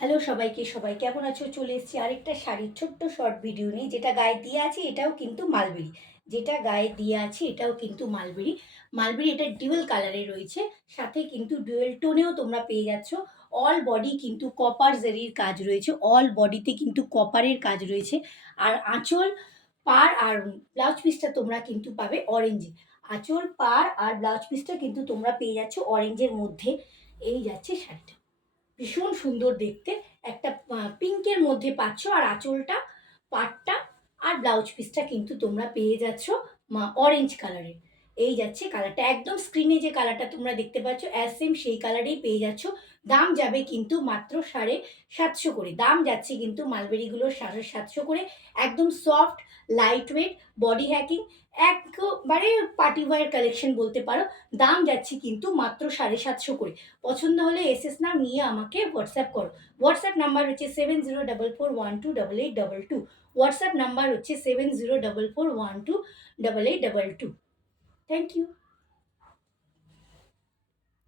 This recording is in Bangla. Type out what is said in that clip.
হ্যালো সবাইকে, সবাই কেমন আছো? চলে এসেছি আরেকটা শাড়ির ছোট্ট শর্ট ভিডিও নিয়ে। যেটা গায়ে দিয়ে আছে এটাও কিন্তু মালবেরি। যেটা গায়ে দিয়ে আছে এটাও কিন্তু মালবেরি। মালবেরি এটা ডুয়েল কালারে রয়েছে, সাথে কিন্তু ডুয়েল টোনেও তোমরা পেয়ে যাচ্ছ। অল বডি কিন্তু কপার জারির কাজ রয়েছে, অল বডিতে কিন্তু কপারের কাজ রয়েছে। আর আঁচল, পাড় আর ব্লাউজ পিসটা তোমরা কিন্তু পাবে অরেঞ্জে। আঁচল, পাড় আর ব্লাউজ পিসটা কিন্তু তোমরা পেয়ে যাচ্ছ অরেঞ্জের মধ্যে। এই যাচ্ছে শাড়িটা, ভীষণ সুন্দর দেখতে। একটা পিঙ্কের মধ্যে পাচ্ছ, আর আঁচলটা, পাটটা আর ব্লাউজ পিসটা কিন্তু তোমরা পেয়ে যাচ্ছ অরেঞ্জ কালারের। এই যাচ্ছে কালারটা, একদম স্ক্রিনে যে কালারটা তোমরা দেখতে পাচ্ছ অ্যাজ সেম সেই কালারেই পেয়ে যাচ্ছ। দাম যাবে কিন্তু মাত্র 750 করে। দাম যাচ্ছে কিন্তু মালবেরিগুলোর 750 করে। একদম soft, light weight, body hacking, একবারে পার্টি ওয়্যার কালেকশন বলতে পারো। দাম যাচ্ছে কিন্তু মাত্র 750 করে। পছন্দ হলে এসএস নাম নিয়ে আমাকে হোয়াটসঅ্যাপ করো। হোয়াটসঅ্যাপ নাম্বার হচ্ছে 7044128822। হোয়াটসঅ্যাপ নাম্বার হচ্ছে 7044128822। Thank you.